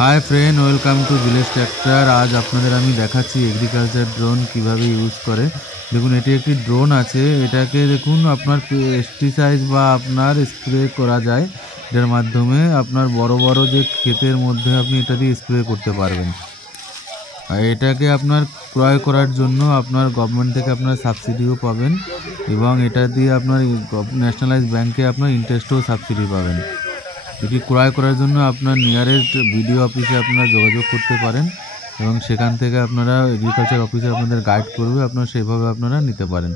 Hi friend, welcome to village tractor. আজ আপনাদের আমি দেখাচ্ছি এগ্রিকালচার ড্রোন কিভাবে ইউজ করে। দেখুন, এটি একটি ড্রোন আছে। এটাকে দেখুন আপনার পেস্টিসাইড বা আপনার স্প্রে করা যায়। এটার মাধ্যমে আপনার বড় বড় যে ক্ষেতের মধ্যে আপনি এটা দিয়ে স্প্রে করতে পারবেন। আর এটাকে আপনার ক্রয় করার জন্য আপনার গভর্নমেন্ট থেকে আপনার সাবসিডিও পাবেন, এবং এটা দিয়ে আপনার ন্যাশনালাইজ ব্যাংকে আপনার ইন্টারেস্টও সাবসিডি পাবেন। এটি ক্রয় করার জন্য আপনার নিয়ারেস্ট বিডিও অফিসে আপনারা যোগাযোগ করতে পারেন, এবং সেখান থেকে আপনারা এগ্রিকালচার অফিসার আপনাদের গাইড করবে, আপনারা সেভাবে আপনারা নিতে পারেন।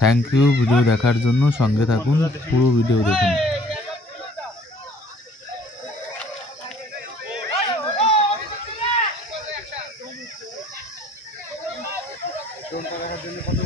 থ্যাংক ইউ ভিডিও দেখার জন্য। সঙ্গে থাকুন, পুরো ভিডিও দেখুন। ড্রোনটা দেখার জন্য কত